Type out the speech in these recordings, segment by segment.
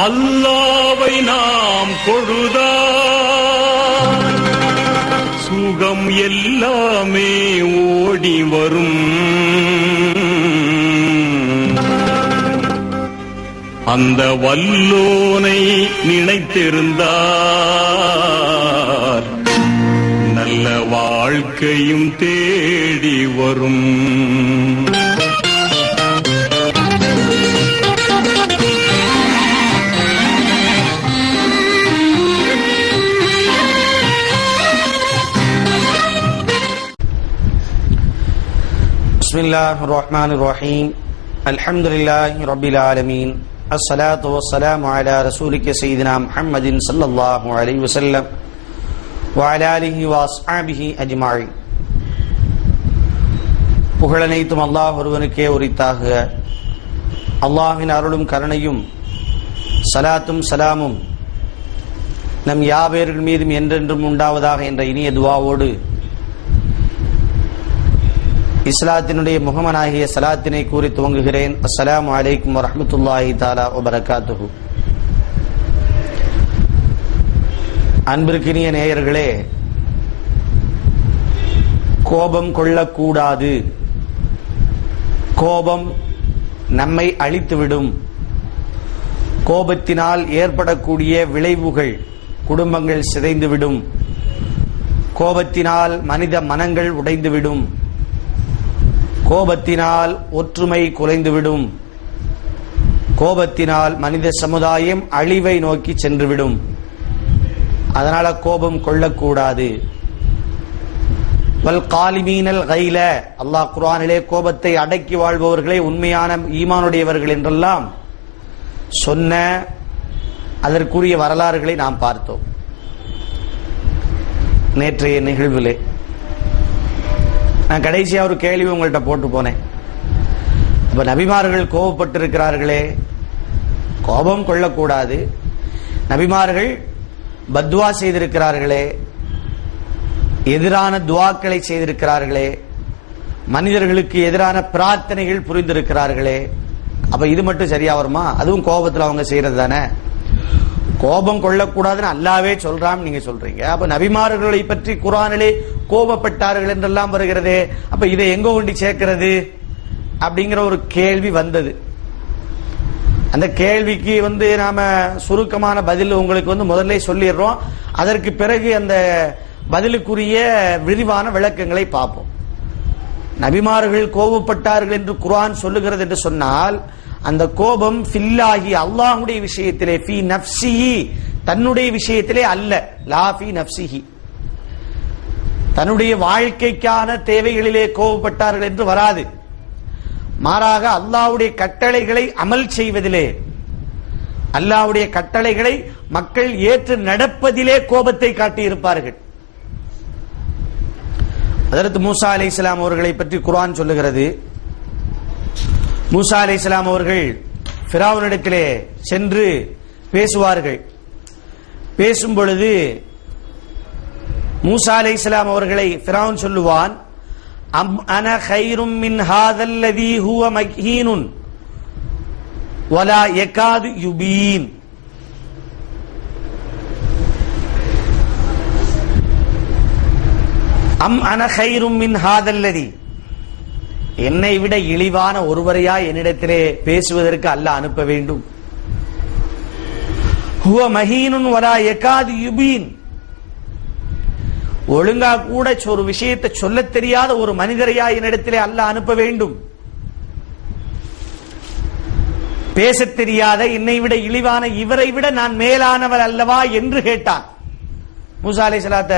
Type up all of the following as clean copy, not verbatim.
அல்லாவை நாம் தொழுதால் சுகம் எல்லாமே ஓடி வரும். அந்த வல்லோனை நினைத்திருந்தார் நல்ல வாழ்க்கையும் தேடி வரும். பிஸ்மில்லாஹிர் ரஹ்மானிர் ரஹீம். அல்ஹம்துலில்லாஹி ரப்பில் ஆலமீன். அஸ்ஸலாத்து வஸ்ஸலாமு அலா ரசூலிக ஸய்யிதினா முஹம்மதின் ஸல்லல்லாஹு அலைஹி வஸல்லம் வ அலா ஆலிஹி வ அஸ்ஹாபிஹி அஜ்மஈன். புகழனைத்தும் அல்லாஹ் ஒருவனுக்கே உரித்தாக. அல்லாஹ்வின் அருளும் கருணையும் ஸலாத்தும் ஸலாமும் நம் யாவர்கள் மீதும் என்றென்றும் உண்டாவதாக என்ற இனிய துஆவோடு இஸ்லாத்தினுடைய முகமனாகிய சலாத்தினை கூறி துவங்குகிறேன். அஸ்ஸலாமு அலைக்கும் வரஹ்மத்துல்லாஹி தஆலா வபரகாத்துஹு. அன்பிற்கினிய நேயர்களே, கோபம் கொள்ளக்கூடாது. கோபம் நம்மை அழித்துவிடும். கோபத்தினால் ஏற்படக்கூடிய விளைவுகள், குடும்பங்கள் சிதைந்துவிடும். கோபத்தினால் மனித மனங்கள் உடைந்துவிடும். கோபத்தினால் ஒற்றுமை குலைந்துவிடும். கோபத்தினால் மனித சமுதாயம் அழிவை நோக்கி சென்றுவிடும். அதனால கோபம் கொள்ளக்கூடாது. வல் காலிமீனல் கைல, அல்லாஹ் குர்ஆனிலே கோபத்தை அடக்கி வாழ்பவர்களே உண்மையான ஈமானுடையவர்கள் என்றெல்லாம் சொன்ன அதற்குரிய வரலாறுகளை நாம் பார்த்தோம் நேற்றைய நிகழ்விலே. நான் கடைசியா ஒரு கேள்வி உங்கள்கிட்ட போட்டு போனேன். இப்ப நபிமார்கள் கோபப்பட்டிருக்கிறார்களே, கோபம் கொள்ளக்கூடாது. நபிமார்கள் பத்வா செய்திருக்கிறார்களே, எதிரான துவாக்களை செய்திருக்கிறார்களே, மனிதர்களுக்கு எதிரான பிரார்த்தனைகள் புரிந்திருக்கிறார்களே, அப்ப இது மட்டும் சரியா வருமா? அதுவும் கோபத்தில் அவங்க செய்யறது தானே. கோபம் கொள்ளக்கூடாதுன்னு அல்லாவே சொல்றான், நீங்க சொல்றீங்க. அப்ப நபிமார்களை பற்றி குர்ஆனிலே கோபப்பட்டார்கள் என்றெல்லாம் வருகிறதே, அப்ப இதை எங்க கொண்டு சேர்க்கிறது அப்படிங்கிற ஒரு கேள்வி வந்தது. அந்த கேள்விக்கு நாம சுருக்கமான பதில் உங்களுக்கு முதல்ல சொல்லிடுறோம். அதற்கு பிறகு அந்த பதிலுக்குரிய விரிவான விளக்கங்களை பார்ப்போம். நபிமார்கள் கோபப்பட்டார்கள் என்று குர்ஆன் சொல்லுகிறது என்று சொன்னால், அந்த கோபம் ஃபில்லாஹி, அல்லாஹ்வுடைய விஷயத்திலே, ஃபீ நஃப்ஸிஹி, தன்னுடைய விஷயத்திலே அல்ல. லா ஃபீ நஃப்ஸிஹி, தன்னுடைய வாழ்க்கைக்கான தேவைகளிலே கோபப்பட்டார்கள் என்று வராது. மாறாக அல்லாஹ்வுடைய கட்டளைகளை அமல் செய்வதிலே, அல்லாஹ்வுடைய கட்டளைகளை மக்கள் ஏற்று நடப்பதிலே கோபத்தை காட்டியிருப்பார்கள். ஹஜ்ரத் மூசா அலைஹிஸ்ஸலாம் அவர்களை பற்றி குர்ஆன் சொல்லுகிறது. மூசா அலைஹிஸ்ஸலாம் அவர்கள் ஃபிரௌனிடத்திலே சென்று பேசுவார்கள். பேசும் பொழுது மூசா அலைஹிஸ்ஸலாம் அவர்களை ஃபிரௌன் சொல்லுவான், அம் அன கைரும் மின் ஹாதல்லதி ஹுவ மஹீனுன் வலா யகாது யுபீன். அம் அன கைரும் மின் ஹாதல்லதி, என்னை விட இழிவான ஒருவரையா என்னிடத்திலே பேசுவதற்கு அல்லாஹ் அனுப்ப வேண்டும். ஹுவ மஹீனுன் வலா யகாது யுபீன், ஒழுங்கா கூட ஒரு விஷயத்தை சொல்ல தெரியாத ஒரு மனிதரையா என்னிடத்திலே அல்லாஹ் அனுப்ப வேண்டும். பேச தெரியாத, என்னை விட இழிவான இவரை விட நான் மேலானவர் அல்லவா என்று கேட்டான். மூசா அலைஹிஸ்ஸலாத்த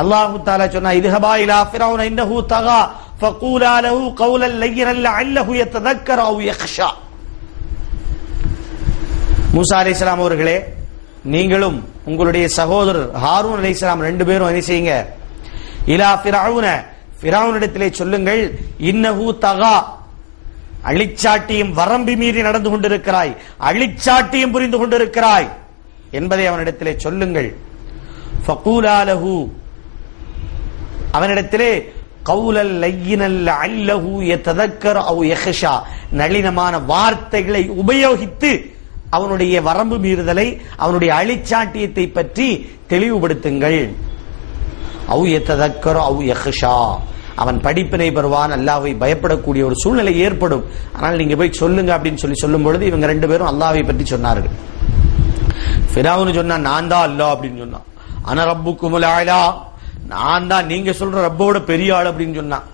அல்லாஹ் தஆலா சொன்னா, இதுஹபா இலா ஃபிரௌன இன்னஹு தகா ஃபகூலா லஹு கௌலன் லய்யினன் லஅல்லஹு யததக்கரு அவ் யக்ஷா. மூசா அலைஹிஸ்ஸலாம் அவர்களே, நீங்களும் உங்களுடைய சகோதரர் ஹாரூன் அலைஹிஸ்ஸலாம் ரெண்டு பேரும் என்ன செய்யுங்க, இலா ஃபிரௌன, ஃபிரௌனிடத்திலே சொல்லுங்கள், இன்னஹு தகா, அழிச்சாட்டியும் வரம்பு மீறி நடந்து கொண்டிருக்கிறாய், அழிச்சாட்டியும் புரிந்து கொண்டிருக்கிறாய் என்பதை அவனிடத்திலே சொல்லுங்கள். ஃபகூலா லஹு, அவனிடத்திலே கௌலல் லய்யினல் லஅல்லஹு யததக்கரு அவ் யக்ஷா, நளினமான வார்த்தைகளை உபயோகித்து அவனுடைய வரம்பு மீறுதலை, அவனுடைய அழிச்சாட்டியத்தை பற்றி தெளிவுபடுத்துங்கள். அவு யதக்கரு அவு யக்ஷா, அவன் படிப்பினை பெறுவான், அல்லாஹ்வை பயப்படக்கூடிய ஒரு சூழ்நிலை ஏற்படும். ஆனால் நீங்க போய் சொல்லுங்க அப்படின்னு சொல்லும் பொழுது இவங்க ரெண்டு பேரும் அல்லாஹ்வை பற்றி சொன்னார்கள். ஃபிரௌன் சொன்னான், நான் தான் அல்லாஹ் அப்படின்னு சொன்னான். அன ரப்புக்குமுல் ஆலா, நான் தான் நீங்க சொல்ற ரப்போட பெரிய ஆள் அப்படின்னு சொன்னான்.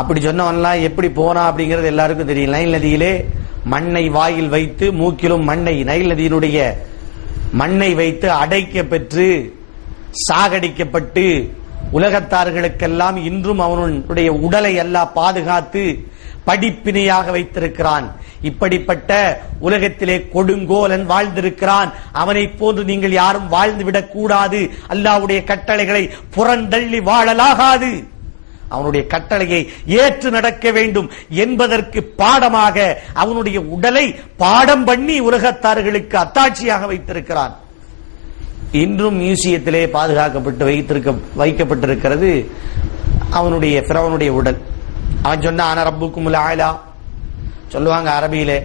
அப்படி சொன்னவன்லாம் எப்படி போனா அப்படிங்கிறது எல்லாருக்கும் தெரியும். நைல் நதியிலே மண்ணை வாயில் வைத்து, மூக்கிலும் மண்ணை, நைல் நதியினுடைய மண்ணை வைத்து அடைக்க பெற்று சாகடிக்கப்பட்டு உலகத்தார்களுக்கெல்லாம் இன்றும் அவனுடைய உடலை அல்லாஹ் பாதுகாத்து படிப்பினையாக வைத்திருக்கிறான். இப்படிப்பட்ட உலகத்திலே கொடுங்கோலன் வாழ்ந்திருக்கிறான். அவனை போன்று நீங்கள் யாரும் வாழ்ந்துவிடக் கூடாது. அல்லாஹ்வுடைய கட்டளைகளை புறந்தள்ளி வாழலாகாது. அவனுடைய கட்டளையை ஏற்று நடக்க வேண்டும் என்பதற்கு பாடமாக அவனுடைய உடலை பாடம் பண்ணி உலகத்தார்களுக்கு அத்தாட்சியாக வைத்திருக்கிறான். இன்றும் மியூசியத்திலே பாதுகாக்கப்பட்டு வைக்கப்பட்டிருக்கிறது அவனுடைய ஃபிரௌனுடைய உடல். அவன் சொன்ன அன ரப்புக்குமுல் ஆலா, சொல்லுவாங்க அரபியிலே,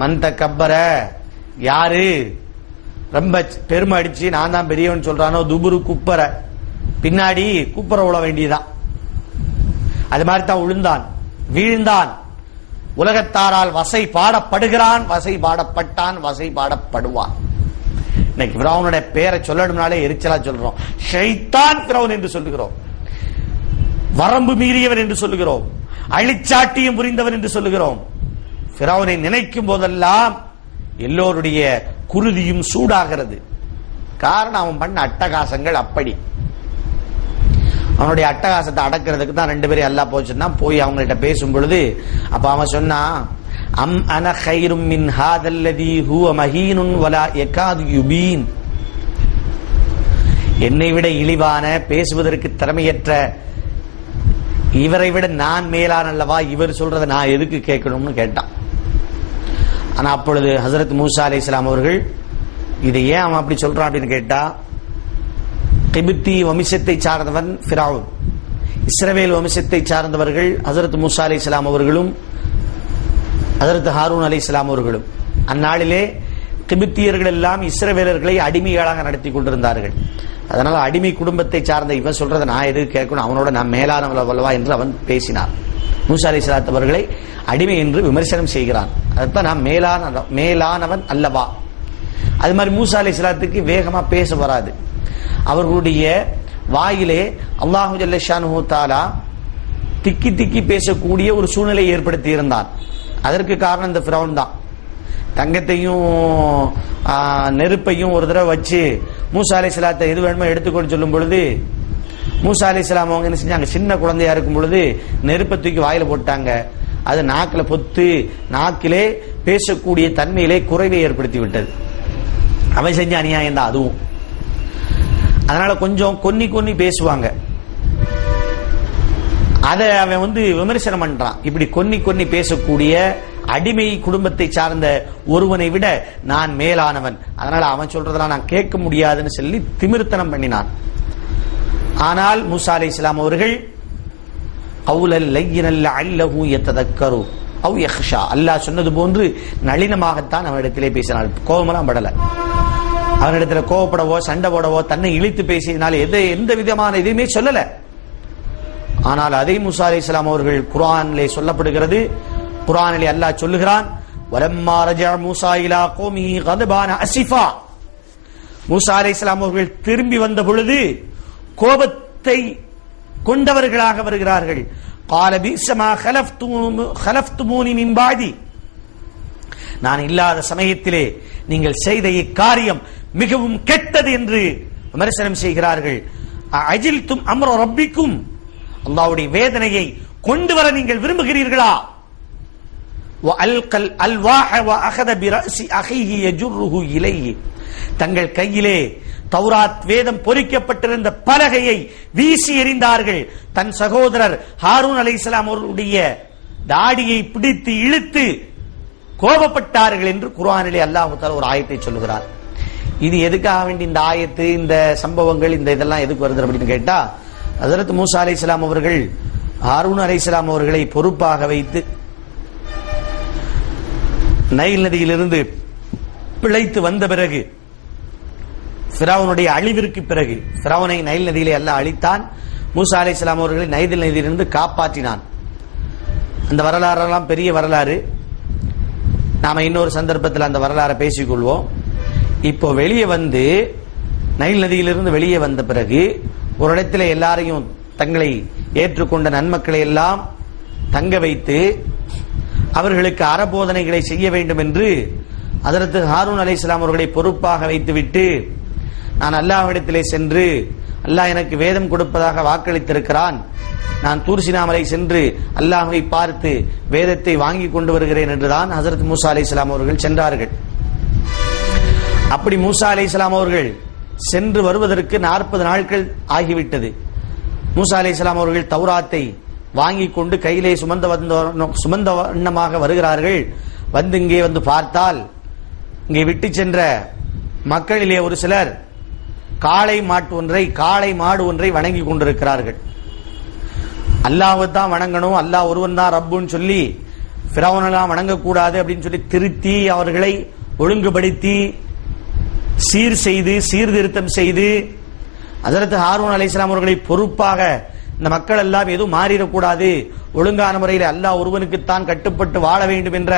மந்த கப்பர, யாரு ரொம்ப பெருமை அடிச்சு நான் தான் பெரியவன் சொல்றானோ, துபுரு குப்பர, பின்னாடி குப்பர உழ வேண்டியதான். அது மாதிரி தான் உழுந்தான், வீழ்ந்தான். உலகத்தாரால் வசை பாடப்படுகிறான், வசை பாடப்பட்டான், வசை பாடப்படுவான். இன்னைக்கு ஃபிரௌனுடைய பேரை சொல்லணும்னாலே எரிச்சலா சொல்றோம். ஷைத்தான் ஃபிரௌன் என்று சொல்லுகிறோம், வரம்பு மீறியவன் என்று சொல்லுகிறோம், அழிச்சாட்டியம் புரிந்தவன் என்று சொல்லுகிறோம். ஃபிரௌனை நினைக்கும் போதெல்லாம் எல்லோருடைய குருதியும் சூடாகிறது. காரணம் அவன் பண்ண அட்டகாசங்கள் அப்படி. அவனுடைய அட்டகாசத்தை அடக்கிறதுக்கு தான் ரெண்டு பேரும் எல்லாம் போச்சுன்னா போய் அவங்கள்ட்ட பேசும் பொழுது அப்ப அவன் சொன்னா, அம் அன கைரும் மின் ஹாதல்லதி ஹுவ மஹீனுன் வலா யகாது யுபீன், என்னை விட இழிவான, பேசுவதற்கு திறமையற்ற இவரை விட நான் மேலான அல்லவா, இவர் சொல்றதை நான் எதுக்கு கேட்கணும்னு கேட்டான். ஆனா அப்பொழுது ஹஜரத் மூசா அலைஹிஸ்ஸலாம் அவர்கள், இதை ஏன் அவன் அப்படி சொல்றான் அப்படின்னு கேட்டா, கிபித்தி வம்சத்தை சார்ந்தவன் ஃபிரௌன், இஸ்ரவேல் வம்சத்தை சார்ந்தவர்கள் ஹஜரத் மூசா அலைஹிஸ்ஸலாம் அவர்களும் ஹஜரத் ஹாரூன் அலைஹிஸ்ஸலாம் அவர்களும். அந்நாளிலே கிபித்தியர்கள் எல்லாம் இஸ்ரவேலர்களை அடிமைகளாக நடத்தி கொண்டிருந்தார்கள். அதனால அடிமை குடும்பத்தை சார்ந்த இவன் சொல்றதை நான் எதுக்கு கேட்கணும், அவனோட நான் மேலானவல்லவா என்று அவன் பேசினான். மூசா அலைஹிஸ்ஸலாம் அவர்களை அடிமை என்று விமர்சனம் செய்கிறான். அதுதான் நான் மேலானவன் அல்லவா. அது மாதிரி மூசா அலைஹிஸ்ஸலாத்துக்கு வேகமா பேச வராது. அவர்களுடைய வாயிலே அல்லாஹு ஜல்ல ஷானுஹு தஆலா திக்கி திக்கி பேசக்கூடிய ஒரு சூழ்நிலை ஏற்படுத்தி இருந்தான். அதற்கு காரணம் இந்த ஃபிரௌன் தான். தங்கத்தையும் நெருப்பையும் ஒரு தடவை வச்சு மூசா அலைஹிஸ்ஸலாத்தை எது வேணுமோ எடுத்துக்கொண்டு சொல்லும் பொழுது மூசா அலைஹிஸ்ஸலாம் அவங்க என்ன செஞ்சாங்க, சின்ன குழந்தையா இருக்கும் பொழுது நெருப்பை தூக்கி வாயில போட்டாங்க. அது நாக்கில பொத்து நாக்கிலே பேசக்கூடிய தன்மையிலே குறைவை ஏற்படுத்தி விட்டது. அவன் செஞ்ச அநியாயம் தான் அதுவும். அதனால கொஞ்சம் கொன்னி கொன்னி பேசுவாங்க. அதை அவன் விமர்சனம் பண்றான். இப்படி கொன்னி கொன்னி பேசக்கூடிய அடிமை குடும்பத்தை சார்ந்த ஒருவனை விட நான் மேலானவன், அதனால அவன் சொல்றதெல்லாம் நான் கேட்க முடியாதுன்னு சொல்லி திமிர்த்தனம் பண்ணினான். ஆனால் மூசா அலைஹிஸ்ஸலாம் அவர்கள் கௌலல் லய்யினல் லஅல்லஹு யததக்கரு அவ் யக்ஷா, அல்லாஹ் சொன்னது போன்று நளினமாகத்தான் அவனிடத்திலே பேசினாள். கோபமெல்லாம் படல. அவனிடத்துல கோபப்படவோ சண்டை போடவோ தன்னை இழித்து பேசியதுனால எந்த விதமான எதுவுமே சொல்லல. ஆனால் அதே மூசா அலைஹிஸ்ஸலாம் அவர்கள் குர்ஆனிலே சொல்லப்படுகிறது, குர்ஆனிலே அல்லாஹ் சொல்லுகிறான், வலம்மா ரஜஅ மூசா இலா கௌமிஹி கத்பான அஸிஃபா, மூசா அலைஹிஸ்ஸலாம் அவர்கள் திரும்பி வந்த பொழுது கோபத்தை கொண்டவர்களாக வருகிறார்கள். قال بئس ما خلفتموني من بعدي, நான் இல்லாத சமயத்திலே நீங்கள் செய்த இக்காரியம் மிகவும் கெட்டது என்று விமர்சனம் செய்கிறார்கள். அஜில்தும் அம்ர ரப்பிக்கும், அல்லாஹ்வுடைய வேதனையை கொண்டு வர நீங்கள் விரும்புகிறீர்களா? வஅல்கல் அல்வாஹ வஅഖத பிரஸி அஹீஹி யஜுருஹு இலைஹி, தங்கள் கையிலே தௌராத் வேதம் பொறிக்கப்பட்டிருந்த பலகையை வீசி எறிந்தார்கள். தன் சகோதரர் ஹாரூன் அலைஹிஸ்ஸலாம் அவர்களுடைய தாடியை பிடித்து இழுத்து கோபப்பட்டார்கள் என்று குர்ஆனிலே அல்லாஹ் தஆலா ஒரு ஆயத்தை சொல்லுகிறார். இது எதுக்காக வேண்டி இந்த ஆயத்து, இந்த சம்பவங்கள், இந்த இதெல்லாம் எதுக்கு வருது அப்படின்னு கேட்டா, ஹஜ்ரத் மூசா அலைஹிஸ்ஸலாம் அவர்கள் ஹாரூன் அலைஹிஸ்ஸலாம் அவர்களை பொறுப்பாக வைத்து நைல் நதியிலிருந்து பிழைத்து வந்த பிறகு, ஃபிரௌனுடைய அழிவிற்கு பிறகு, ஃபிரௌனை நைல் நதியிலே அல்லாஹ் அழித்தான். மூசா அலைஹிஸ்ஸலாம் அவர்களை நைல் நதியிலிருந்து காப்பாற்றினான். அந்த வரலாறெல்லாம் பெரிய வரலாறு. நாம இன்னொரு சந்தர்ப்பத்தில் அந்த வரலாறை பேசிக்கொள்வோம். இப்போ வெளியே வந்து, நைல் நதியிலிருந்து வெளியே வந்த பிறகு ஒரு இடத்துல எல்லாரையும் தங்களை ஏற்றுக்கொண்ட நன்மக்களை எல்லாம் தங்க வைத்து அவர்களுக்கு அறபோதனைகளை செய்ய வேண்டும் என்று ஹஜ்ரத் ஹாரூன் அலைஹிஸ்ஸலாம் அவர்களை பொறுப்பாக வைத்துவிட்டு, நான் அல்லாஹ்விடத்திலே சென்று, அல்லாஹ் எனக்கு வேதம் கொடுப்பதாக வாக்களித்திருக்கிறான், நான் தூர்சினா மலை சென்று அல்லாஹ்வை பார்த்து வேதத்தை வாங்கி கொண்டு வருகிறேன் என்றுதான் ஹஜ்ரத் மூசா அலைஹிஸ்ஸலாம் அவர்கள் சென்றார்கள். அப்படி மூசா அலைஹிஸ்ஸலாம் அவர்கள் சென்று வருவதற்கு 40 நாட்கள் ஆகிவிட்டது. மூசா அலைஹிஸ்ஸலாம் அவர்கள் தௌராத்தை வாங்கி கொண்டு கையிலே சுமந்த வண்ணமாக வருகிறார்கள். வந்து இங்கே வந்து பார்த்தால், இங்கே விட்டு சென்ற மக்களிலே ஒரு சிலர் காளை மாடு ஒன்றை வணங்கி கொண்டிருக்கிறார்கள். அல்லாஹ்வை தான் வணங்கணும், அல்லாஹ் ஒருவன் தான் ரப்புன்னு சொல்லி ஃபிரௌனெல்லாம் வணங்கக்கூடாது அப்படின்னு சொல்லி திருத்தி அவர்களை ஒழுங்குபடுத்தி சீர்திருத்தம் செய்து ஹஜ்ரத் ஹாரூன் அலைஹிஸ்ஸலாம் அவர்களை பொறுப்பாக, இந்த மக்கள் எல்லாம் எதுவும் மாறிடக்கூடாது, ஒழுங்கான முறையில் அல்லாஹ் ஒருவனுக்குத்தான் கட்டுப்பட்டு வாழ வேண்டும் என்ற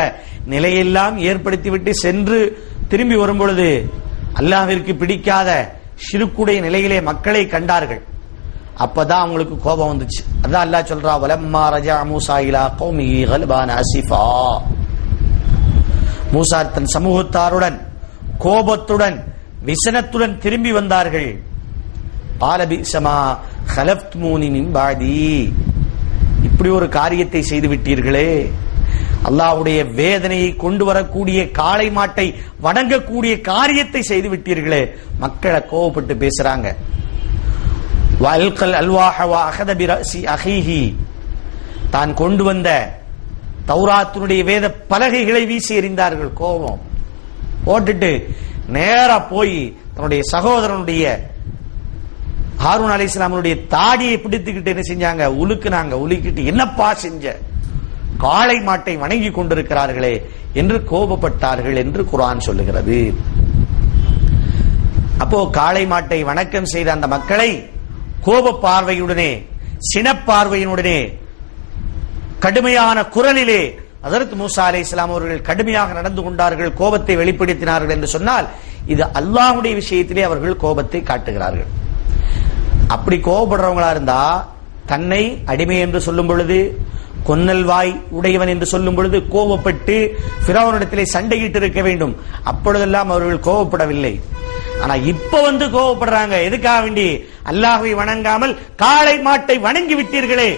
நிலையெல்லாம் ஏற்படுத்திவிட்டு சென்று திரும்பி வரும் பொழுது அல்லாஹ்விற்கு பிடிக்காத ஷிர்க்குடைய நிலையிலே மக்களை கண்டார்கள். அப்பதான் அவங்களுக்கு கோபம் வந்துச்சு. அதான் அல்லாஹ் சொல்றா, வலம்மா ரஜா மூசா இலா கௌமிஹி கல்பான அஸிஃபா. மூசா தன் சமூகத்தாருடன் கோபத்துடன் விசனத்துடன் திரும்பி வந்தார்கள். பாலபிஸமா கலஃப்துமூனி மின் பாதி, இப்படி ஒரு காரியத்தை செய்து விட்டீர்களே, அல்லாஹ்வுடைய வேதனையை கொண்டு வரக்கூடிய காளை மாட்டை வணங்கக்கூடிய காரியத்தை செய்து விட்டீர்களே. மக்களை கோபப்பட்டு பேசுறாங்க. வல்கல் அல்வாஹ வ அஹத பிரஸி அஹீஹி, தான் கொண்டு வந்த தௌராத்தினுடைய வேத பலகைகளை வீசி எறிந்தார்கள். கோபம் போட்டுட்டு நேரா போய் தன்னுடைய சகோதரனுடைய ஹாரூன் அலைஹிஸ்ஸலாமுடைய தாடியை பிடித்துக்கிட்டு என்ன செஞ்சாங்க, உலுக்கிட்டு, என்னப்பா செஞ்ச, காளை மாட்டை வணங்கி கொண்டிருக்கிறார்களே என்று கோபப்பட்டார்கள் என்று குர்ஆன் சொல்லுகிறது. அப்போ காளை மாட்டை வணக்கம் செய்த அந்த மக்களை கோப பார்வையுடனே, சினப்பார்வையினுடனே, கடுமையான குரலிலே ஹஜ்ரத் மூசா அலைஹிஸ்ஸலாம் அவர்கள் கடுமையாக நடந்து கொண்டார்கள், கோபத்தை வெளிப்படுத்தினார்கள் என்று சொன்னால், இது அல்லாஹ்வுடைய விஷயத்திலே அவர்கள் கோபத்தை காட்டுகிறார்கள். அப்படி கோபப்படுறவங்களா இருந்தா, தன்னை அடிமை என்று சொல்லும் பொழுது, கொன்னல் வாய் உடையவன் என்று சொல்லும் பொழுது கோபப்பட்டு ஃபிரௌனிடத்திலே சண்டையிட்டு இருக்க வேண்டும். அப்பொழுதெல்லாம் அவர்கள் கோபப்படவில்லை. ஆனா இப்ப வந்து கோபப்படுறாங்க. எதுக்காக வேண்டி? அல்லாஹ்வை வணங்காமல் காளை மாட்டை வணங்கி விட்டீர்களே,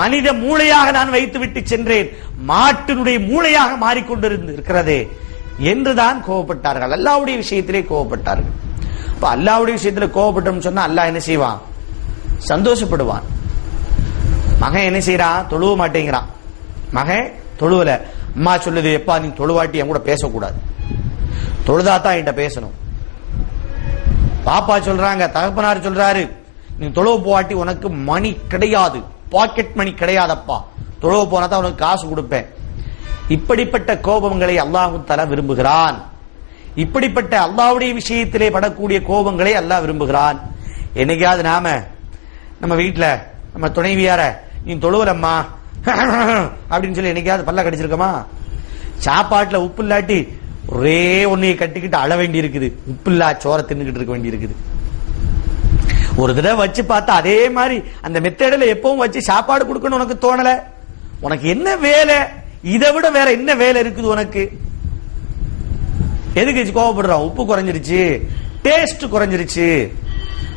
மனித மூளையாக நான் வைத்து விட்டு சென்றேன், மாட்டினுடைய மூளையாக மாறிக்கொண்டிருக்கிறதே என்றுதான் கோபப்பட்டார்கள். அல்லாஹ்வுடைய விஷயத்திலே கோபப்பட்டார்கள். அப்ப அல்லாஹ்வுடைய விஷயத்திலே கோபப்பட்டோம்னு சொன்னா அல்லாஹ் என்ன செய்வான்? சந்தோஷப்படுவான். மகன் என்ன செய்யறான்? தொழுவ மாட்டேங்கிறான். மகன் தொழுவல. அம்மா சொல்லுது, எப்பா நீ தொழுவாட்டி என் கூட பேசக்கூடாது, தொழுதாதான் என்கிட்ட பேசணும். பாப்பா சொல்றாங்க, தகப்பனார் சொல்றாரு, நீ தொழுவ போவாட்டி உனக்கு மணி கிடையாது, பாக்கெட் மணி கிடையாதப்பா, தொழுவ போனா தான் உனக்கு காசு கொடுப்பேன். இப்படிப்பட்ட கோபங்களை அல்லாஹ் தஆலா விரும்புகிறான். இப்படிப்பட்ட அல்லாஹ்வுடைய விஷயத்திலே படக்கூடிய கோபங்களை அல்லாஹ் விரும்புகிறான். என்னைக்காவது நாம நம்ம வீட்டுல நம்ம துணைவியார நீ தொழுவலம்மா அப்படின்னு சொல்லி என்னைக்காவது பல்ல கடிச்சிருக்கோமா? சாப்பாட்டுல உப்பு இல்லாட்டி ஒரே ஒன்னையை கட்டிக்கிட்டு அழ வேண்டி இருக்குது, உப்பு இல்லா சோற தின்னுகிட்டு இருக்க வேண்டி இருக்குது. ஒரு தடவை வச்சு பார்த்தா அதே மாதிரி அந்த மெத்தேடில் எப்பவும் வச்சு சாப்பாடு கொடுக்கணும் உனக்கு தோணல. உனக்கு என்ன வேலை? இதை விட வேற என்ன வேலை இருக்குது உனக்கு? எதுக்கு கோவப்படுறான்? உப்பு குறைஞ்சிருச்சு, டேஸ்ட் குறைஞ்சிருச்சு.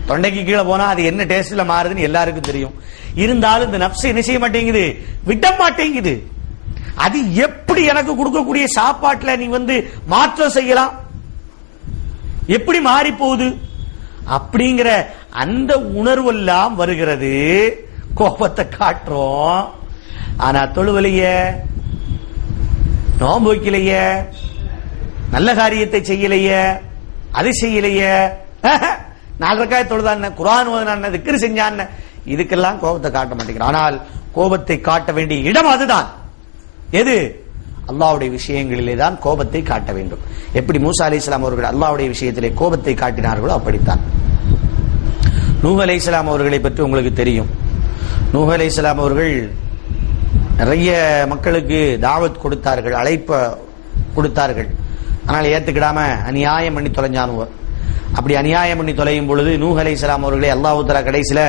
தொண்டைக்கு கீழே போனா அது என்ன டேஸ்ட்ல மாறுதுன்னு எல்லாருக்கும் தெரியும். இருந்தாலும் இந்த நப்சு என்ன செய்ய மாட்டேங்குது, விட மாட்டேங்குது. அது எப்படி எனக்கு கொடுக்கக்கூடிய சாப்பாட்டுல நீ வந்து மாற்றம் செய்யலாம்? எப்படி மாறி போகுது அப்படிங்கிற அந்த உணர்வு எல்லாம் வருகிறது. கோபத்தை காட்டுறோம். ஆனா தொழுவலைய, நோன்பு வைக்கலையே, நல்ல காரியத்தை செய்யலையே, அது செய்யலையே, 4 ரக்காத் தொழுதான், குர்ஆன் ஓதுனான், திக்ர் செஞ்சான், இதுக்கெல்லாம் கோபத்தை காட்ட மாட்டேங்கிறான். ஆனால் கோபத்தை காட்ட வேண்டிய இடம் அதுதான். எது? அல்லாஹ்வுடைய விஷயங்களிலே தான் கோபத்தை காட்ட வேண்டும். எப்படி மூசா அலைஹிஸ்ஸலாம் அவர்கள் அல்லாஹ்வுடைய விஷயத்திலே கோபத்தை காட்டினார்களோ அப்படித்தான். நூஹ் அலைஹிஸ்ஸலாம் அவர்களை பற்றி உங்களுக்கு தெரியும். நூஹ் அலைஹிஸ்ஸலாம் அவர்கள் நிறைய மக்களுக்கு தாவத் கொடுத்தார்கள், அழைப்ப கொடுத்தார்கள். ஆனால் ஏத்துக்கிடாம அநியாயம் பண்ணி தொலைஞ்சானுவ. அப்படி அநியாயம் பண்ணி தொலையும் பொழுது நூஹ் அலைஹிஸ்ஸலாம் அவர்களை அல்லாஹ் தஆலா கடைசில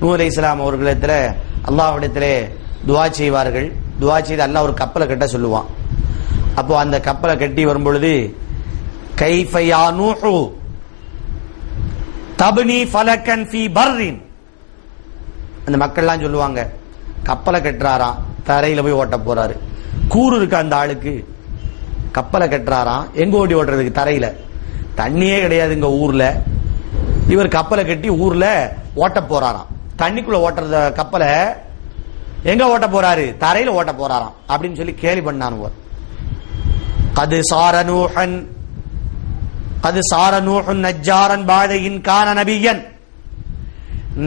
நூஹ் அலைஹிஸ்ஸலாம் அவர்களிடத்துல அல்லாஹ்விடத்திலே துஆ செய்வார்கள். துஆ செய்து அல்லாஹ் ஒரு கப்பலை கட்ட சொல்லுவான். அப்போ அந்த கப்பலை கட்டி வரும் பொழுது கைஃப யா நூஹு தப்னி ஃபலகன் ஃபீ பர்ரின், அந்த மக்கள்லாம் சொல்லுவாங்க கப்பலை கட்டுறாராம், தரையில போய் ஓட்ட போறாரு. கூறு இருக்கு அந்த ஆளுக்கு. கப்பலை கட்டுறாராம், எங்க ஓட்டி ஓட்டுறதுக்கு? தரையில. தண்ணியே கிடையாது இங்க ஊர்ல. இவர் கப்பலை கட்டி ஊர்ல ஓட்ட போறாராம். தண்ணிக்குள்ள ஓட்டுறத கப்பலை எங்க ஓட்ட போறாரு? தரையில ஓட்ட போறாராம் அப்படின்னு சொல்லி கேலி பண்ணானுவ. கது சார நூஹன் நஜ்ஜாரன் பாதையின் கான நபியன்,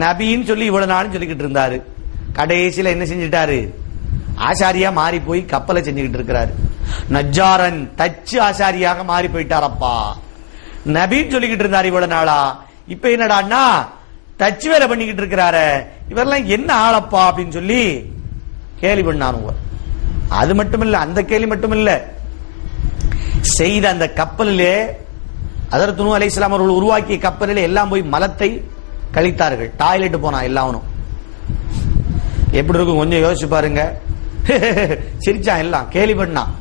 நபின்னு சொல்லி இவ்வளவு நாளும் சொல்லிக்கிட்டு இருந்தாரு. கடைசியில என்ன செஞ்சிட்டாரு? ஆசாரியா மாறி போய் கப்பலை செஞ்சுக்கிட்டு இருக்கிறாரு. நஜ்ஜாரன் தச்சு ஆசாரியாக மாறி போயிட்டாரப்பா. நபின்னு சொல்லிக்கிட்டு இருந்தாரு இவ்வளவு நாளா, இப்ப என்னடான்னா தச்சு வேலை பண்ணிக்கிட்டு இருக்கிறாரு. இவரெல்லாம் என்ன ஆளப்பா அப்படின்னு சொல்லி கேலி பண்ணானுங்க. அது மட்டுமில்ல, அந்த கேலி மட்டுமில்ல, செய்த அந்த கப்பலிலே ஹஜ்ரத் நூஹ் அலைஹிஸ்ஸலாம் அவர்கள் உருவாக்கிய கப்பலிலே எல்லாம் போய் மலத்தை கழித்தார்கள். டாய்லெட் போனா எல்லாவனும். எப்படி இருக்கும் கொஞ்சம் யோசிச்சு பாருங்க. சிரிச்சான், எல்லாம் கேலி பண்ணான்.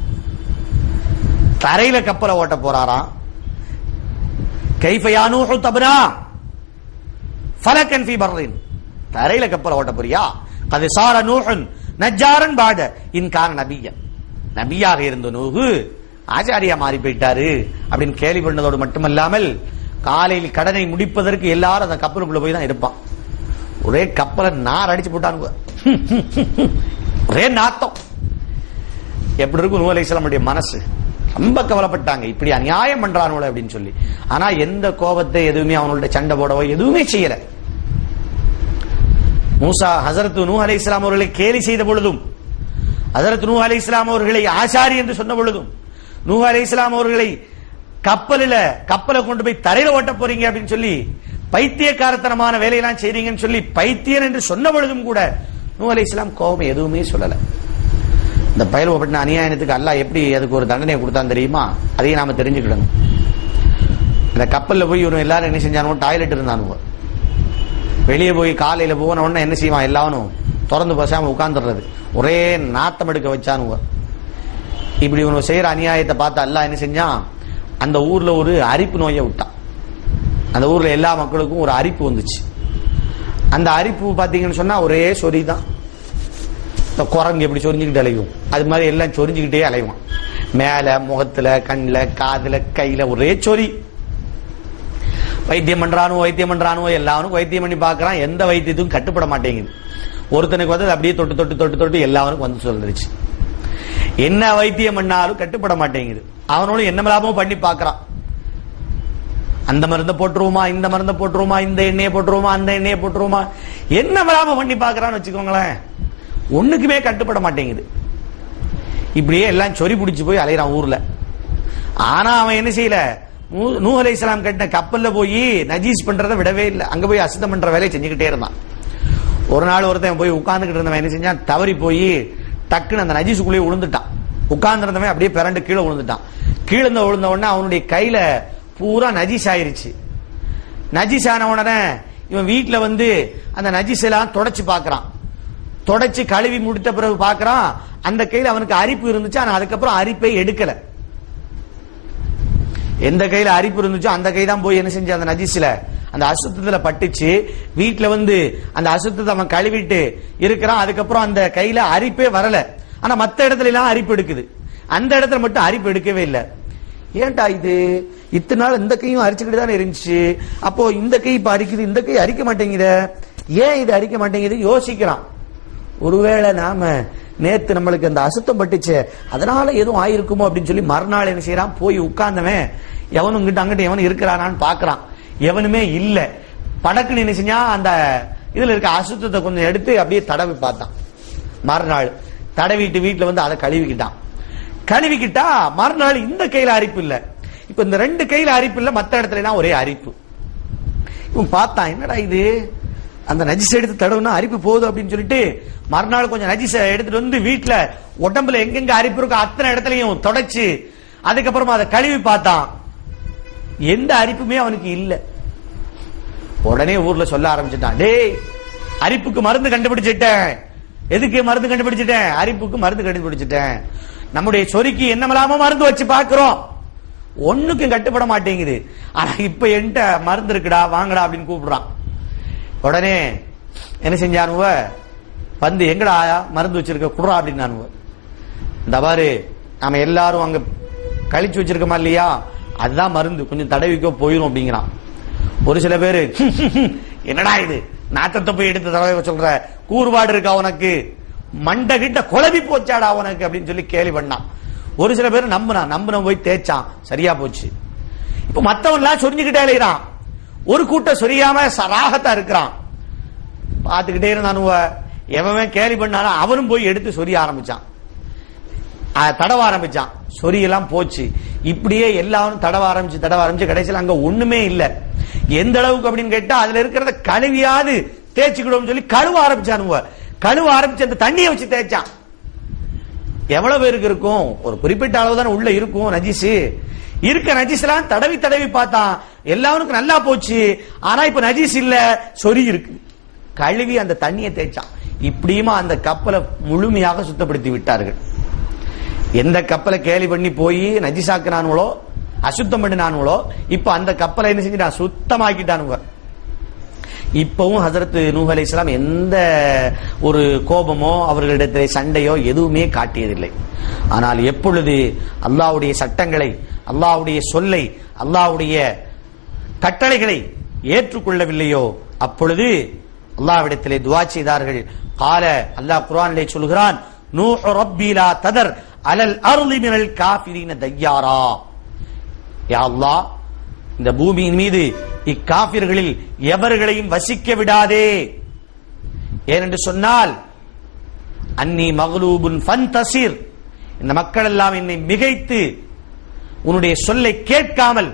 தரையில கப்பலை ஓட்ட போறாராம். கைஃப யா நூஹு தப்னா ஃபலகன் ஃபீ பர்ரின், தரையில கப்பலை ஓட்ட போறியா? கது சார நூஹன் நஜ்ஜாரன் பாத இன் கான நபியன், நபியாக இருந்த நூஹு ஆச்சாரியா மாறி போயிட்டாரு அப்படின்னு கேலி பண்ணதோடு மட்டுமல்லாமல் காலையில் கடனை முடிப்பதற்கு எல்லாரும் அந்த கப்பலுக்குள்ள போய் தான் இருப்பான். ஒரே கப்பலை நார் அடிச்சு போட்டானுங்க. ஒரே நாத்தம். எப்படி இருக்கும் நூஹ் அலைஹிஸ்ஸலாமுடைய மனசு? ரொம்ப கவலைப்பட்டாங்க, இப்படி அநியாயம் பண்றானுல அப்படின்னு சொல்லி. ஆனா எந்த கோபத்தை எதுவுமே அவனோட சண்டை போடவோ எதுவுமே செய்யல. மூசா ஹஜரத் நூஹ் அலைஹிஸ்ஸலாம் அவர்களை கேலி செய்த பொழுதும், ஹஜரத் நூஹ் அலைஹிஸ்ஸலாம் அவர்களை ஆசாரி என்று சொன்ன பொழுதும், நூஹ் அலைஹிஸ்ஸலாம் அவர்களை கப்பலை கொண்டு போய் தரையில ஓட்ட போறீங்க அப்படின்னு சொல்லி பைத்தியக்காரத்தனமான வேலையெல்லாம் செய்றீங்கன்னு சொல்லி பைத்தியன் என்று சொன்ன பொழுதும் கூட நூஹ் அலைஹிஸ்ஸலாம் கோபம் எதுவுமே சொல்லல. இந்த பயிர்வப்பட்ட அநியாயத்துக்கு அல்லாஹ் எப்படி அதுக்கு ஒரு தண்டனை கொடுத்தான் தெரியுமா? அதையும் நாம தெரிஞ்சுக்கிடணும். இந்த கப்பல்ல போய் இவனும் எல்லாரும் என்ன செஞ்சானு? டாய்லெட் இருந்தானுவ. வெளியே போய் காலையில போன உடனே என்ன செய்வான்? எல்லாவனும் திறந்து பேசாம உட்கார்ந்துடுறது. ஒரே நாத்தம் எடுக்க வச்சானுவ. இப்படி இவனு செய்யற அநியாயத்தை பார்த்து அல்லாஹ் என்ன செஞ்சான்? அந்த ஊர்ல ஒரு அரிப்பு நோயை விட்டான். அந்த ஊர்ல எல்லா மக்களுக்கும் ஒரு அரிப்பு வந்துச்சு. அந்த அரிப்பு பாத்தீங்கன்னு சொன்னா ஒரே சொறி தான். குரங்கு எப்படி சொரிஞ்சுக்கிட்டு அலையும் அது மாதிரி எல்லாம் சொரிஞ்சுக்கிட்டே அலைவான். மேல, முகத்துல, கண்ணுல, காதுல, கையில ஒரே சொறி. வைத்தியம் பண்றானுவோ எல்லாரும் வைத்தியம் பண்ணி பாக்குறான். எந்த வைத்தியத்துக்கும் கட்டுப்பட மாட்டேங்குது. ஒருத்தனுக்கு வந்து அப்படியே தொட்டு தொட்டு தொட்டு தொட்டு எல்லாருக்கும் வந்து சொல்லிருச்சு. என்ன வைத்தியம் பண்ணாலும் கட்டுப்பட மாட்டேங்குது. அவனோட என்ன லாபமும் பண்ணி பாக்குறான். அந்த மருந்தை போட்டுருவோமா, இந்த மருந்தை போட்டுருவோமா, இந்த எண்ணெயை போட்டுருவோமா, அந்த எண்ணெயை போட்டுருவோமா, என்ன லாபம் பண்ணி பாக்குறான்னு வச்சுக்கோங்களேன். ஒண்ணுக்குமே கட்டுப்பட மாட்டேங்குது. இப்படியே எல்லாம் சொறி பிடிச்சு போய் அலைகிறான் ஊர்ல. ஆனா அவன் என்ன செய்யல? நூஹ் அலைஹிஸ்ஸலாம் கட்டின கப்பல்ல போய் நஜீஸ் பண்றதை விடவே இல்லை. அங்க போய் அசுத்தம் பண்ற வேலையை செஞ்சுக்கிட்டே இருந்தான். ஒரு நாள் ஒருத்தன் போய் உட்கார்ந்துகிட்டு இருந்தவன் என்ன செஞ்சான்? தவறி போய் டக்குன்னு அந்த நஜீஸுக்குள்ளேயே விழுந்துட்டான். உட்கார்ந்துருந்தவன் அப்படியே பிறண்டு கீழே விழுந்துட்டான். கீழே விழுந்த உடனே அவனுடைய கையில பூரா நஜீஸ் ஆயிருச்சு. நஜீஸ் ஆன உடனே இவன் வீட்டுல வந்து அந்த நஜீஸ் எல்லாம் தொடச்சு பாக்குறான். தொடச்சு கழுவி முடித்த பிறகு பாக்குறான் அந்த கையில அவனுக்கு அரிப்பு இருந்துச்சு. ஆனா அதுக்கப்புறம் அரிப்பை எடுக்கல. எந்த கையில அரிப்பு இருந்துச்சோ அந்த கை தான் போய் என்ன செஞ்சு அந்த நஜீஸ்ல அந்த அசுத்தத்துல பட்டுச்சு. வீட்டுல வந்து அந்த அசுத்தத்தை அவன் கழுவிட்டு இருக்கிறான். அதுக்கப்புறம் அந்த கையில அரிப்பே வரல. ஆனா மத்த இடத்துல எல்லாம் அரிப்பு எடுக்குது. அந்த இடத்துல மட்டும் அரிப்பு எடுக்கவே இல்லை. ஏன்டா இது? இத்தனை நாள் இந்த கையும் அரிச்சுக்கிட்டு தானே இருந்துச்சு. அப்போ இந்த கை இப்ப அரிக்குது, இந்த கை அரிக்க மாட்டேங்குது. ஏன் இது அரிக்க மாட்டேங்குது யோசிக்கிறான். ஒருவேளை நாம நேத்து நம்மளுக்கு அந்த அசுத்தம் பட்டுச்சு அதனால எதுவும் ஆயிருக்குமோ அப்படின்னு சொல்லி மறுநாள் என்ன செய்யறான்? போய் உட்கார்ந்தவன் எவனும் இங்கிட்ட அங்கிட்ட எவனும் இருக்கிறானான்னு பாக்குறான். எவனுமே இல்ல. படக்குன்னு என்ன செஞ்சா அந்த இதுல இருக்க அசுத்தத்தை கொஞ்சம் எடுத்து அப்படியே தடவி பார்த்தான். மறுநாள் தடவிட்டு வீட்டுல வந்து அதை கழுவிக்கிட்டான். கழுவிக்கிட்டா மறுநாள் இந்த கையில அரிப்பு இல்ல. இப்ப இந்த 2 கையில அரிப்பு இல்ல, மத்த இடத்துல ஒரே அரிப்பு. இவன் பார்த்தான், என்னடா இது, அந்த நஜிஸ் எடுத்து தடவுனா அரிப்பு போகுது அப்படின்னு சொல்லிட்டு மறுநாள் கொஞ்சம் நஜிஸ எடுத்துட்டு வந்து வீட்டுல உடம்புல எங்கெங்க அரிப்பு இருக்கோ அத்தனை இடத்துலயும் தொடச்சு அதுக்கப்புறமா அதை கழுவி பார்த்தான். எந்த அரிப்புமே அவனுக்கு இல்ல. உடனே ஊர்ல சொல்ல ஆரம்பிச்சுட்டான், டேய் அரிப்புக்கு மருந்து கண்டுபிடிச்சிட்டேன். எதுக்கு மருந்து கண்டுபிடிச்சிட்டேன்? அரிப்புக்கு மருந்து கண்டுபிடிச்சிட்டேன். நம்முடைய சொரிக்கு என்னமெல்லாமோ மருந்து வச்சு பாக்குறோம், ஒண்ணுக்கும் கட்டுப்பட மாட்டேங்குது. ஆனா இப்ப என்கிட்ட மருந்து இருக்குடா, வாங்கடா அப்படின்னு கூப்பிடுறான். உடனே என்ன செஞ்சானுவ, வந்து எங்கடா மருந்து வச்சிருக்க குடுறா அப்படின்னு. இந்த பாரு, நாம எல்லாரும் அங்க கழிச்சு வச்சிருக்கோமா இல்லையா, அதுதான் மருந்து, கொஞ்சம் தடவிக்கோ போயிரும் அப்படிங்கிறான். ஒரு சில பேரு என்னடா இது, நாத்தத்தை போய் எடுத்து தடவை சொல்ற, கூறுபாடு இருக்கா உனக்கு, மண்ட கிட்ட குழம்பி போச்சாடா உனக்கு அப்படின்னு சொல்லி கேலி பண்ணான். ஒரு சில பேர் நம்பின போய் தேய்ச்சான், சரியா போச்சு. இப்ப மத்தவன் எல்லாம் சொரிஞ்சுக்கிட்டே இருக்கிறான், ஒரு கூட்டம் சொரியாம ராகத்தா இருக்கிறான். பாத்துக்கிட்டே இருந்தான். எவன் கேலி பண்ணாலும் அவனும் போய் எடுத்து சொரிய ஆரம்பிச்சான், தடவ ஆரம்பிச்சான். சொரியெல்லாம் போச்சு. இப்படியே எல்லாரும் தடவ ஆரம்பிச்சு கடைசியில் அங்க ஒண்ணுமே இல்ல. எந்த அளவுக்கு அப்படின்னு கேட்டா, அதுல இருக்கிறத கழுவியாவது தேய்ச்சிக்கிடும் சொல்லி கழுவ ஆரம்பிச்சானுவ. கழுவ ஆரம்பிச்சு அந்த தண்ணியை வச்சு தேய்ச்சான். எவ்வளவு பேருக்கு இருக்கும், ஒரு குறிப்பிட்ட அளவு தான் உள்ள இருக்கும் நஜிஸ். இருக்க நஜிஸ் எல்லாம் தடவி பார்த்தான், எல்லாருக்கும் நல்லா போச்சு. ஆனா இப்ப நஜிஸ் இல்ல, சொறி இருக்கு. கழுவி அந்த தண்ணியை தேய்ச்சான். இப்படியுமா அந்த கப்பலை முழுமையாக சுத்தப்படுத்தி விட்டார்கள். எந்த கப்பலை கேலி பண்ணி போய் நஜிசாக்குனானுங்களோ, அசுத்தம் பண்ணினானுங்களோ, இப்ப அந்த கப்பலை என்ன செஞ்சுட்டான், சுத்தமாக்கிட்டானுங்க. இப்பவும் ஹஜரத் நூஹ் அலைஹிஸ்ஸலாம் எந்த ஒரு கோபமோ அவர்களிடத்தில் சண்டையோ எதுவுமே காட்டியதில்லை. ஆனால் எப்பொழுது அல்லாஹ்வுடைய சட்டங்களை, அல்லாஹ்வுடைய சொல்லை, அல்லாஹ்வுடைய கட்டளைகளை ஏற்றுக்கொள்ளவில்லையோ அப்பொழுது அல்லாஹ்விடத்திலே துஆ செய்தார்கள். கால அல்லாஹ் குர்ஆனிலே சொல்கிறான், நூஹ் ரப்பி லா ததர் அலல் அர்லி மினல் காஃபிரீன தய்யாரா. யா அல்லாஹ், இந்த பூமியின் மீது இக்காபிர்களில் எவர்களையும் வசிக்க விடாதே. ஏனென்று சொன்னால், அன்னி மக்லூபுன் ஃபன்தசிர், இந்த மக்கள் எல்லாம் என்னை மிகைத்து உன்னுடைய சொல்லை கேட்காமல்,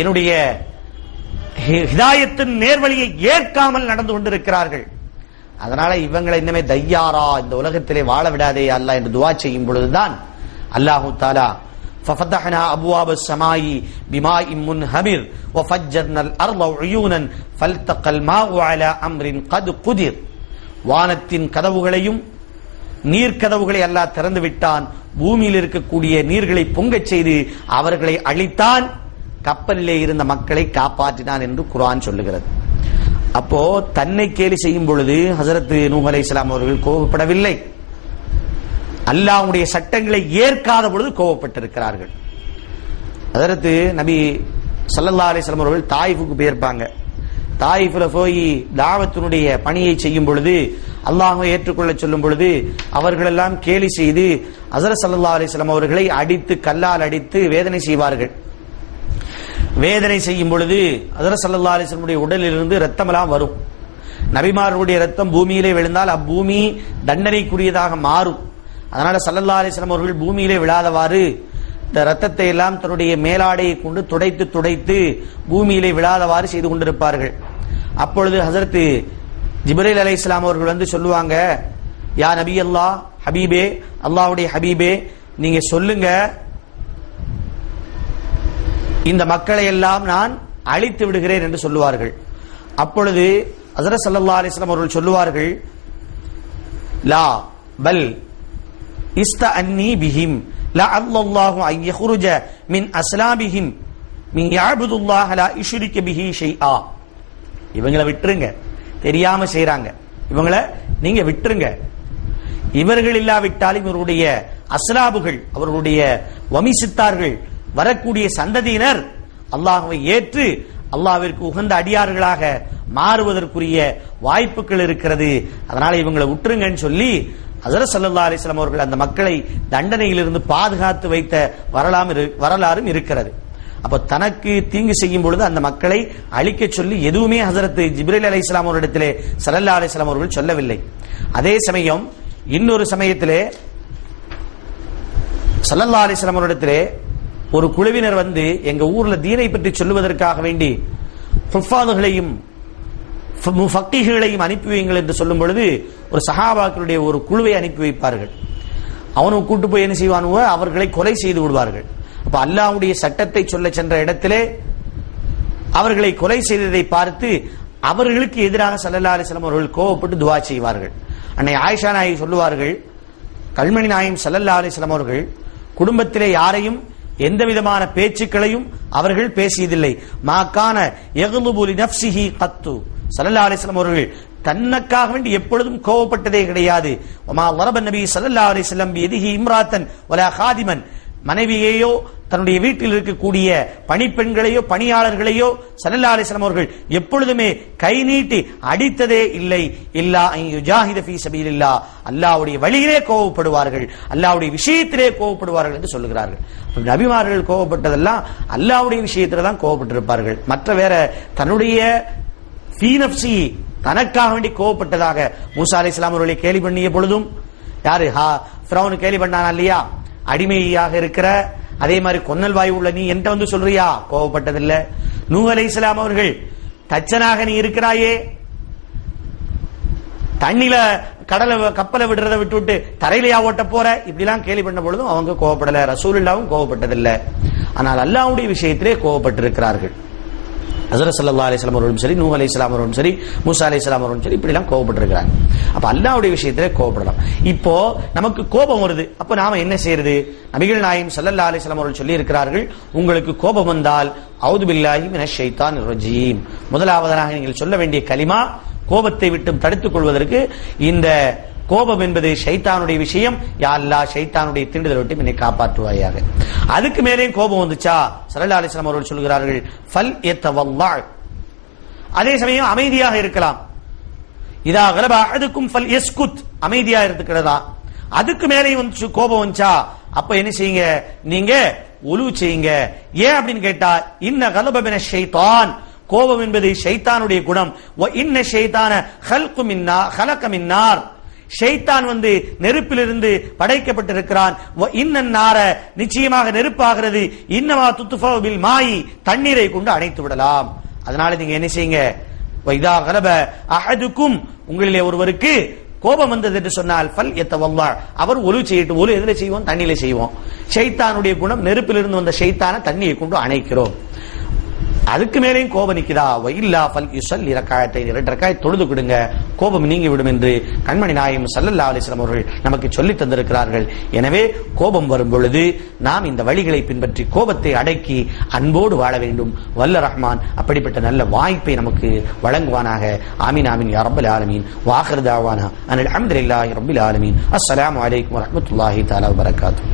என்னுடைய ஹிதாயத்தின் நேர்வழியை ஏற்காமல் நடந்து கொண்டிருக்கிறார்கள். அதனால இவங்களை இன்னமே தையாரா, இந்த உலகத்திலே வாழ விடாதே அல்லாஹ் என்று துஆ செய்யும் பொழுதுதான் அல்லாஹு தஆலா ففتحنا ابواب السماء بماء منهمر وفجرنا الارض عيونا فالتقى الماء على امر قد قدر. வானத்தின் கதவுகளையும் நீர்க்கதவுகளை அல்லாஹ் திறந்து விட்டான். பூமியில் இருக்கக்கூடிய நீர்களை பொங்கச் செய்து அவர்களை அழித்தான். கப்பலிலே இருந்த மக்களை காப்பாற்றினான் என்று குர்ஆன் சொல்லுகிறது. அப்போ தன்னை கேலி செய்யும் பொழுது ஹஜரத் நூஹ் அலைஹிஸ்ஸலாம் அவர்கள் கோபப்படவில்லை. அல்லாஹ்வுடைய சட்டங்களை ஏற்காத பொழுது கோபப்பட்டிருக்கிறார்கள். ஹஜரத் நபி ஸல்லல்லாஹு அலைஹி வஸல்லம் அவர்கள் தாயிஃபுக்கு போயிருப்பாங்க. தாயிஃப்ல போய் தாவத்தினுடைய பணியை செய்யும் பொழுது, அல்லாஹ்வை ஏற்றுக்கொள்ள சொல்லும் பொழுது அவர்கள் எல்லாம் கேலி செய்து ஹஜரத் ஸல்லல்லாஹு அலைஹி வஸல்லம் அவர்களை அடித்து, கல்லால் அடித்து வேதனை செய்வார்கள். வேதனை செய்யும் பொழுது ஹஜரத் ஸல்லல்லாஹு அலைஹி வஸல்லம் உடலிலிருந்து ரத்தமெல்லாம் வரும். நபிமார்களுடைய ரத்தம் பூமியிலே விழுந்தால் அப்பூமி தண்டனைக்குரியதாக மாறும். அதனால ஸல்லல்லாஹு அலைஹி வஸல்லம் அவர்கள் பூமியிலே விழாதவாறு இந்த ரத்தத்தை எல்லாம் தன்னுடைய மேலாடையை கொண்டு துடைத்து துடைத்து பூமியிலே விழாதவாறு செய்து கொண்டிருப்பார்கள். அப்பொழுது ஹஜரத் ஜிப்ரீல் அலைஹிஸ்ஸலாம் அவர்கள் வந்து சொல்லுவாங்க, யா நபி அல்லாஹ், ஹபீபே, அல்லாஹ்வுடைய ஹபீபே, நீங்க சொல்லுங்க, இந்த மக்களை எல்லாம் நான் அழித்து விடுகிறேன் என்று சொல்லுவார்கள். அப்பொழுது ஹஜரத் ஸல்லல்லாஹு அலைஹி வஸல்லம் அவர்கள் சொல்லுவார்கள், லா பல் இஸ்தஅன்னி பிஹிம் லஅல்லாஹு அன் யஹ்ருஜ மின் அஸ்லாபிஹிம் மின் யஅபுதுல்லாஹ லா யுஷ்ரிக பிஹி ஷைஆ. இவங்களை விட்டுருங்க, தெரியாம செய்றாங்க, இவங்களை நீங்க விட்டுருங்க. இவர்கள் இல்லாவிட்டால் இவருடைய அஸ்லாபுகள், அவர்களுடைய வம்சித்தார்கள், வரக்கூடிய சந்ததியினர் அல்லாஹ்வை ஏற்று அல்லாஹ்விற்கு உகந்த அடியார்களாக மாறுவதற்குரிய வாய்ப்புகள் இருக்கிறது. அதனால இவங்களை விட்டுருங்கன்னு சொல்லி ஹஜரத் ஸல்லல்லாஹு அலைஹி வஸல்லம் அவர்கள் அந்த மக்களை தண்டனையிலிருந்து பாதுகாத்து வைத்த வரலாறும் இருக்கிறது. அப்ப தனக்கு தீங்கு செய்யும் பொழுது அந்த மக்களை அழிக்க சொல்லி எதுவுமே ஹஜரத் ஜிப்ரீல் அலைஹிஸ்ஸலாம் அவரிடத்திலே ஸல்லல்லாஹு அலைஹி வஸல்லம் அவர்கள் சொல்லவில்லை. அதே சமயம் இன்னொரு சமயத்திலே ஸல்லல்லாஹு அலைஹி வஸல்லம் அவரிடத்திலே ஒரு குழுவினர் வந்து எங்க ஊர்ல தீனை பற்றி சொல்லுவதற்காக வேண்டி ஹுஃபாதுகளையும் ஃபக்கீஹுகளையும் அனுப்பி வையுங்கள் என்று சொல்லும் பொழுது ஒரு சஹாபாக்களுடைய ஒரு குழுவை அனுப்பி வைப்பார்கள். அவனும் கூட்டு போய் என்ன செய்வானுவோ அவர்களை கொலை செய்து விடுவார்கள். அப்ப அல்லாஹ்வுடைய சட்டத்தை சொல்ல சென்ற இடத்திலே அவர்களை கொலை செய்ததை பார்த்து அவர்களுக்கு எதிராக ஸல்லல்லாஹு அலைஹி வஸல்லம் அவர்கள் கோபப்பட்டு துஆ செய்வார்கள். அன்னை ஆயிஷா நாயகி சொல்லுவார்கள், கல்மணி நாயகம் ஸல்லல்லாஹு அலைஹி வஸல்லம் அவர்கள் குடும்பத்திலே யாரையும் எந்த விதமான பேச்சுக்களையும் அவர்கள் பேசியதில்லை. மாகான யக்லுபு லினஃப்ஸிஹி கத்து, ஸல்லல்லாஹு அலைஹி வஸல்லம் அவர்கள் தன்னக்காக வேண்டி எப்பொழுதும் கோபப்பட்டதே கிடையாது. வமா ضرب النبي ஸல்லல்லாஹு அலைஹி வஸல்லம் பியதிஹி இம்ராத்தன் வலா காதிமன், மனைவியையோ தன்னுடைய வீட்டில் இருக்கக்கூடிய பணிப்பெண்களையோ பணியாளர்களையோ ஸல்லல்லாஹு அலைஹி வஸல்லம் அவர்கள் எப்பொழுதுமே கை நீட்டி அடித்ததே இல்லை. இல்லா அன் யுஜாஹித ஃபீ சபீலில்லாஹ், அல்லாஹ்வுடைய வழியிலே கோபப்படுவார்கள், அல்லாஹ்வுடைய விஷயத்திலே கோபப்படுவார்கள் என்று சொல்லுகிறார்கள். நபிமார்கள் கோபப்பட்டதெல்லாம் அல்லாஹ்வுடைய விஷயத்திலே தான் கோபப்பட்டிருப்பார்கள். மற்ற வேற தன்னுடைய ஃபீ நஃப்ஸி தனக்காக வேண்டி கோபப்பட்டதாக மூசா அலைஹிஸ்ஸலாம் அவர்களை கேலி பண்ணிய பொழுதும் யாரு ஃபிரௌன் கேலி பண்ணானா இல்லையா, அடிமையாக இருக்கிற அதே மாதிரி கொன்னல் வாய் உள்ள நீ என்கிட்ட வந்து சொல்றியா, கோபப்பட்டதில்லை. நூஹ் அலைஹிஸ்ஸலாம் அவர்கள் தச்சனாக நீ இருக்கிறாயே, தண்ணில கடலை கப்பலை விடுறதை விட்டு தரையிலையா ஓட்ட போற, இப்படி எல்லாம் கேலி பண்ண பொழுதும் அவங்க கோபப்படல. ரசூலுல்லாஹ்வும் கோபப்பட்டதில்லை. ஆனால் அல்லாஹ்வுடைய விஷயத்திலே கோபப்பட்டிருக்கிறார்கள். ஹஜ்ரத் ஸல்லல்லாஹு அலைஹி வஸல்லம் அவர்களும் சரி, நூஹ் அலைஹிஸ்ஸலாம் அவர்களும் சரி, மூசா அலைஹிஸ்ஸலாம் அவர்களும் சரி, இப்படி எல்லாம் கோபப்பட்டிருக்கிறாங்க. அப்ப அல்லாஹ்வுடைய விஷயத்திலே கோபப்படலாம். இப்போ நமக்கு கோபம் வருது, அப்ப நாம என்ன செய்யறது? நபிகள் நாயகம் ஸல்லல்லாஹு அலைஹி வஸல்லம் அவர்கள் சொல்லி இருக்கிறார்கள், உங்களுக்கு கோபம் வந்தால் அஊது பில்லாஹி மினஷ் ஷைத்தானிர் ரஜீம், முதலாவதாக நீங்கள் சொல்ல வேண்டிய கலிமா, கோபத்தை விட்டு தடுத்துக் கொள்வதற்கு இந்த கோபம் என்பது ஷைத்தானுடைய விஷயம், யா அல்லாஹ் ஷைத்தானுடைய தீண்டுதலை விட்டு என்னை காப்பாற்றுவாயாக. அதுக்கு மேலேயும் கோபம் வந்துச்சா ஸல்லல்லாஹு அலைஹி வஸல்லம் அவர்கள் சொல்கிறார்கள், ஃபல் யத்தவல்லா, அதே சமயம் அமைதியாக இருக்கலாம். இதா கலப அஹதுக்கும் ஃபல் யஸ்குத், அமைதியா இருக்கிறதா. அதுக்கு மேலேயும் வந்து கோபம் வந்துச்சா அப்ப என்ன செய்யுங்க, நீங்க உலு செய்யுங்க. ஏன் அப்படின்னு கேட்டா, இன்ன கலப மினஷ் ஷைத்தான், கோபம் என்பது ஷைத்தானுடைய குணம். வ இன்ன ஷைத்தான ஹல்கு மின்னா ஹலக மின்னார், ஷைத்தான் வந்து நெருப்பிலிருந்து படைக்கப்பட்டிருக்கிறான். இன்னன்னார, நிச்சயமாக நெருப்பாகிறது. இன்னமா துத்ஃபவு பில் மாயி, தண்ணீரை கொண்டு அணைத்து விடலாம். அதனால நீங்க என்ன செய்யுங்க, வைதா கலப அஹதுக்கும், உங்களிலே ஒருவருக்கு கோபம் வந்தது என்று சொன்னால் ஃபல் யத்தவல்லா, அவர் ஒலு செய்யட்டும். ஒலு எதுல செய்வோம்? தண்ணியில செய்வோம். ஷைத்தானுடைய குணம், நெருப்பிலிருந்து வந்த ஷைத்தான தண்ணியை கொண்டு அணைக்கிறோம். அதுக்கு மேலேயும் கோபம் நிக்குதா, வைல்லா ஃபல் யுஸல்லி ரக்அத்தைன், 2 ரக்அத் தொழுது கொடுங்க, கோபம் நீங்கி விடும் என்று கண்மணி நாயகம் ஸல்லல்லாஹு அலைஹி வஸல்லம் அவர்கள் நமக்கு சொல்லி தந்திருக்கிறார்கள். எனவே கோபம் வரும் பொழுது நாம் இந்த வழிகளை பின்பற்றி கோபத்தை அடக்கி அன்போடு வாழ வேண்டும். வல்ல ரஹ்மான் அப்படிப்பட்ட நல்ல வாய்ப்பை நமக்கு வழங்குவானாக. ஆமீன் ஆமீன் யா ரப்பல் ஆலமீன். வாஹிர் தஅவானா அனில் ஹம்துலில்லாஹி ரப்பில் ஆலமீன். அஸ்ஸலாமு அலைக்கும் வரஹ்மத்துல்லாஹி தஆலா வபரகாத்துஹு.